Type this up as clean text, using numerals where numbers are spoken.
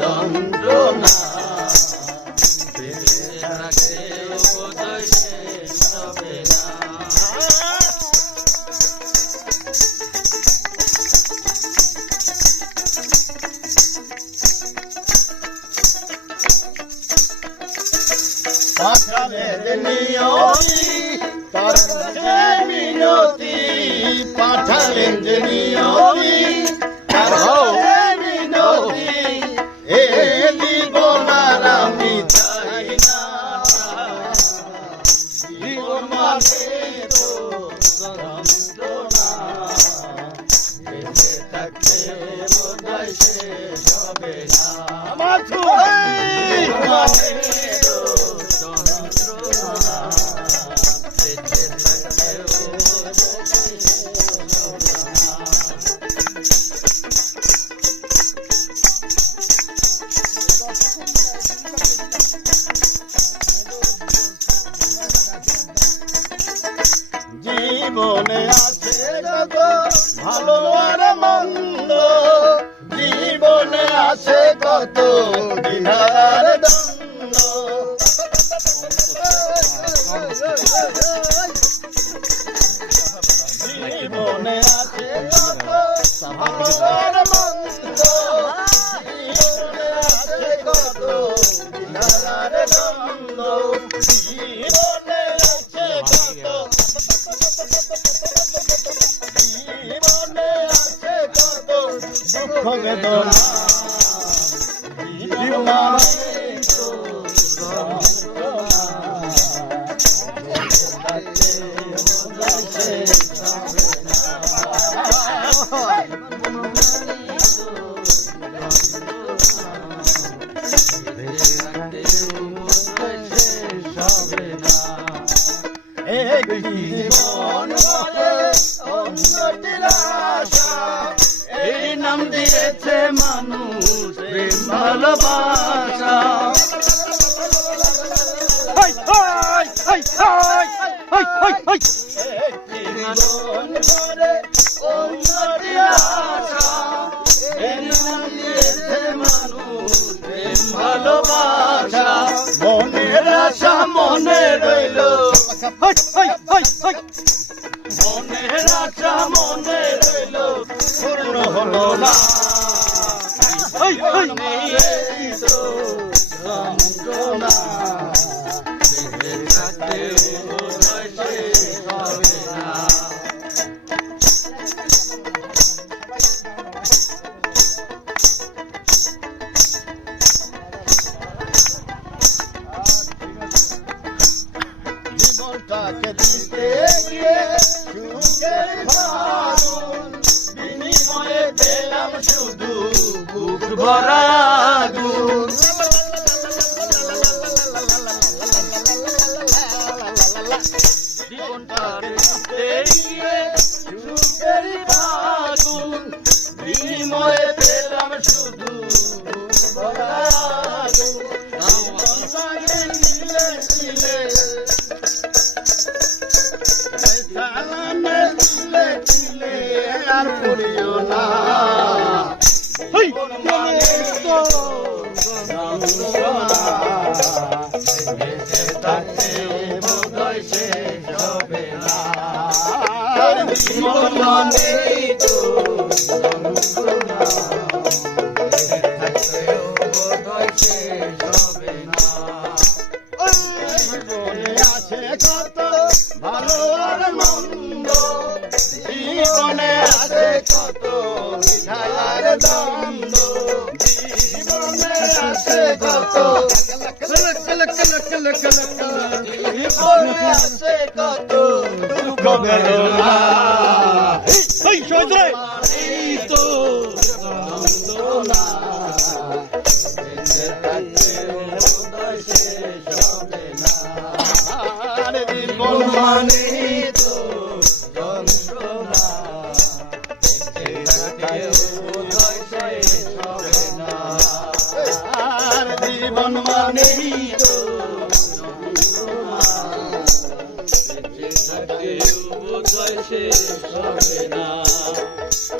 যন্ত্রণা বেঁচে থাকতে বোধহয় শেষ হবে না। পাঠালের নিয়তি তার কাছে মিনতি, পাঠালেন যে নিয়তি তার কাছে মিনতি, এ জীবন আর আমি চাই না। জীবন মানে তো যন্ত্রণা, বেঁচে থাকতে বোধহয় শেষ হবে না। আমার জীবনে আছে কত ভালো আর মন্দ, জীবনে আছে কত বিধার দ্বন্দ্ব, জীবনে আছে কত ভালো আর মন্দ, জীবনে আছে কত বিধার দ্বন্দ্ব, জীবনে আছে কত জীবনে আছে কত দুঃখ বেদনা, জীবন তো যন্ত্রণা, বেঁচে থাকতে বোধহয় শেষ হবে না। বেঁচে থাকতে বোধহয় শেষ হবে না। এক জীবন বলে অন্যটির আশা, এই নাম দিয়েছে মানুষ প্রেম ভালোবাসা। জীবন বলে অন্যটির আশা, এই নাম দিয়েছে মানুষ প্রেম ভালোবাসা। মনের আশা মনে রইল, মনের আশা মনে রইল, পূর্ণ হলো না। যন্ত্রণা বেঁচে থাকতে বোধহয় শেষ হবে না। জীবনটাকে দিতে গিয়ে সুখের ভারুন, বিনিময়ে পেলাম শুধু বুক ভরা আগুন। জীবনটাকে দিতে গিয়ে সুখের ভারুন, বিনিময়ে পেলাম শুধু বুক ভরা আগুন। জীবনটাকে দিলে দিলে সালামে দিলে দিলে আর পড়িও না। জীবন মানে তো যন্ত্রণা, বেঁচে থাকতে বোধহয় শেষ হবে না। জীবন মানে তো যন্ত্রণা, বেঁচে থাকতে বোধহয় শেষ হবে না। জীবনে আছে কত ভালো আর মন্দ, জীবনে আছে কত বিধার দ্বন্দ্ব, জীবনে আছে কত জীবনে আছে কত দুঃখ বেদনা। এই তো যন্ত্রণা, বেঁচে থাকতে বোধহয় শেষ হবে না। জীবন মানে তো যন্ত্রণা, বেঁচে থাকতে বোধহয় শেষ হবে না। জীবন মানে তো যন্ত্রণা, বেঁচে থাকতে বোধহয় শেষ হবে না।